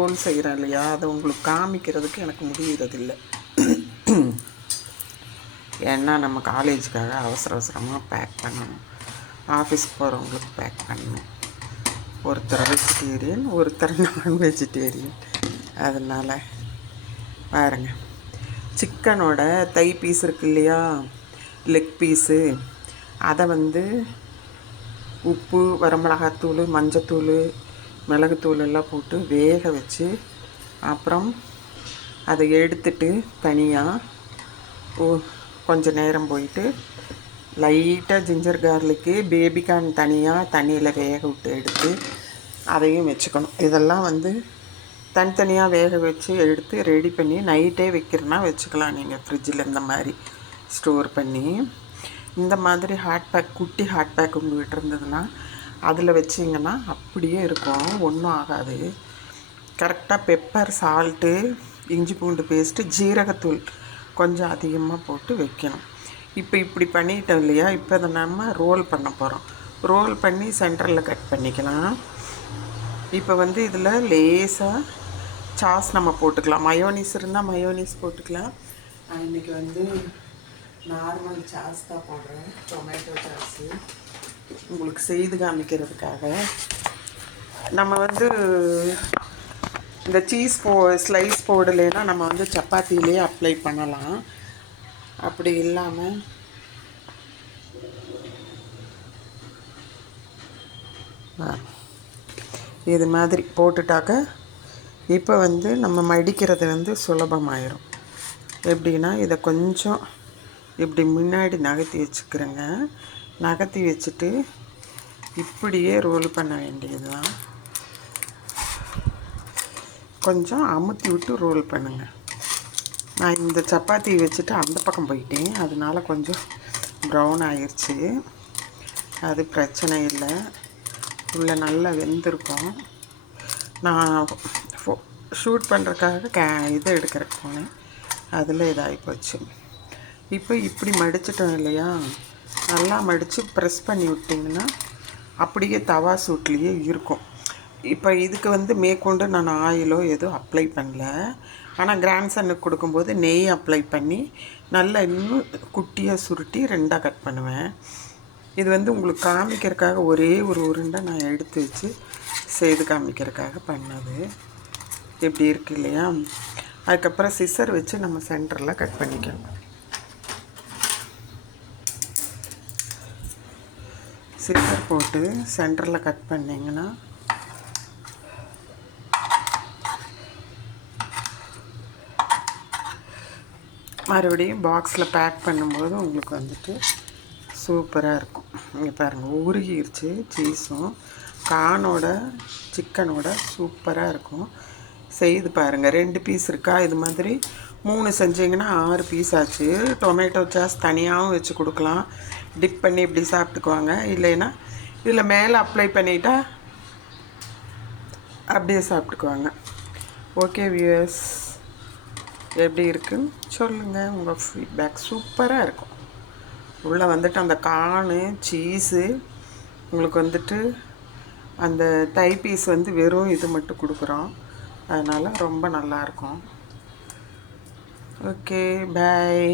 Role செய்கிறேன் இல்லையா, அதை உங்களுக்கு காமிக்கிறதுக்கு எனக்கு முடியறதில்லை. ஏன்னா நம்ம காலேஜுக்காக அவசர அவசரமாக பேக் பண்ணணும், ஆஃபீஸ்க்கு போகிறவங்களுக்கு பேக் பண்ணணும். ஒருத்தர் வெஜிடேரியன், ஒருத்தர் நான் வெஜிடேரியன். அதனால் பாருங்க, சிக்கனோட தை பீஸ் இருக்கு இல்லையா, லெக் பீஸு, அதை வந்து உப்பு, வரமிளகாத்தூள், மஞ்சத்தூள், மிளகுத்தூள் எல்லாம் போட்டு வேக வச்சு, அப்புறம் அதை எடுத்துட்டு தனியாக கொஞ்சம் நேரம் போயிட்டு லைட்டாக ஜிஞ்சர் கார்லிக்கு, பேபிகார்ன் தனியாக தண்ணியில் வேக விட்டு எடுத்து அதையும் வச்சுக்கணும். இதெல்லாம் வந்து தனித்தனியாக வேக வச்சு எடுத்து ரெடி பண்ணி நைட்டே வைக்கிறனா வச்சுக்கலாம் நீங்கள் ஃப்ரிட்ஜில் இந்த மாதிரி ஸ்டோர் பண்ணி. இந்த மாதிரி ஹாட் பேக், குட்டி ஹாட் பேக் உங்கள்கிட்ட இருந்ததுன்னா அதில் வச்சிங்கன்னா அப்படியே இருக்கும், ஒன்றும் ஆகாது. கரெக்டாக பெப்பர், சால்ட்டு, இஞ்சி பூண்டு பேஸ்ட்டு, ஜீரகத்தூள் கொஞ்சம் அதிகமாக போட்டு வைக்கணும். இப்போ இப்படி பண்ணிட்டோம் இல்லையா, இப்போ அதை நம்ம ரோல் பண்ண போகிறோம். ரோல் பண்ணி சென்டரில் கட் பண்ணிக்கலாம். இப்போ வந்து இதில் லேசாக சாஸ் நம்ம போட்டுக்கலாம். மயோனீஸ் இருந்தால் மயோனீஸ் போட்டுக்கலாம். நான் இன்றைக்கி வந்து நார்மல் சாஸ் தான் போடுறேன், டொமேட்டோ சாஸு, உங்களுக்கு செய்து காமிக்கிறதுக்காக. நம்ம வந்து இந்த சீஸ் ஸ்லைஸ் போடலைன்னா நம்ம வந்து சப்பாத்திலே அப்ளை பண்ணலாம். அப்படி இல்லாமல் இது மாதிரி போட்டுட்டாக்க இப்போ வந்து நம்ம மடிக்கிறது வந்து சுலபமாயிரும். எப்படின்னா இதை கொஞ்சம் இப்படி முன்னாடி நகர்த்தி வச்சுக்கிறேங்க. நகர்த்தி வச்சுட்டு இப்படியே ரோல் பண்ண வேண்டியது தான். கொஞ்சம் அமுத்தி விட்டு ரோல் பண்ணுங்கள். நான் இந்த சப்பாத்தி வச்சுட்டு அந்த பக்கம் போயிட்டேன், அதனால கொஞ்சம் ப்ரௌன் ஆயிடுச்சு. அது பிரச்சனை இல்லை, உள்ள நல்லா வெந்திருக்கும். நான் ஷூட் பண்ணுறதுக்காக இதை எடுக்கிறக்கு போனேன், அதில் இதாகி போச்சு. இப்போ இப்படி மடிச்சிட்டோம் இல்லையா, நல்லா மடித்து ப்ரெஸ் பண்ணி விட்டிங்கன்னா அப்படியே தவா சூட்லேயே இருக்கும். இப்போ இதுக்கு வந்து மேற்கொண்டு நான் ஆயிலோ எதுவும் அப்ளை பண்ணல. ஆனால் கிராண்ட் சன்னுக்கு கொடுக்கும்போது நெய் அப்ளை பண்ணி நல்லா இன்னும் குட்டியாக சுருட்டி ரெண்டாக கட் பண்ணுவேன். இது வந்து உங்களுக்கு காமிக்கிறதுக்காக ஒரே ஒரு உருண்டை நான் எடுத்து வச்சு செய்து காமிக்கிறதுக்காக பண்ணது. இப்படி இருக்கு இல்லையா, அதுக்கப்புறம் சிசர் வச்சு நம்ம சென்டரில் கட் பண்ணிக்கணும். சிசர் போட்டு சென்டரில் கட் பண்ணிங்கன்னா மறுபடியும் பாக்ஸில் பேக் பண்ணும்போது உங்களுக்கு வந்துட்டு சூப்பராக இருக்கும். இங்கே பாருங்கள், உருகிருச்சு. சீஸும் கார்னோட சிக்கனோட சூப்பராக இருக்கும். செய்து பாருங்கள். 2 பீஸ் இருக்கா, இது மாதிரி 3 செஞ்சிங்கன்னா 6 பீஸ் ஆச்சு. டொமேட்டோ சாஸ் தனியாகவும் வச்சு கொடுக்கலாம், டிப் பண்ணி இப்படி சாப்பிட்டுக்குவாங்க. இல்லைன்னா இதில் மேலே அப்ளை பண்ணிட்டா அப்படியே சாப்பிட்டுக்குவாங்க. ஓகே வியூவர்ஸ், எப்படி இருக்குன்னு சொல்லுங்கள், உங்கள் ஃபீட்பேக். சூப்பராக இருக்கும். உள்ளே வந்துட்டு அந்த கார்னு, சீஸு, உங்களுக்கு வந்துட்டு அந்த தை பீஸ் வந்து வெறும் இது மட்டும் கொடுக்குறோம், அதனால் ரொம்ப நல்லாயிருக்கும். ஓகே, பாய்.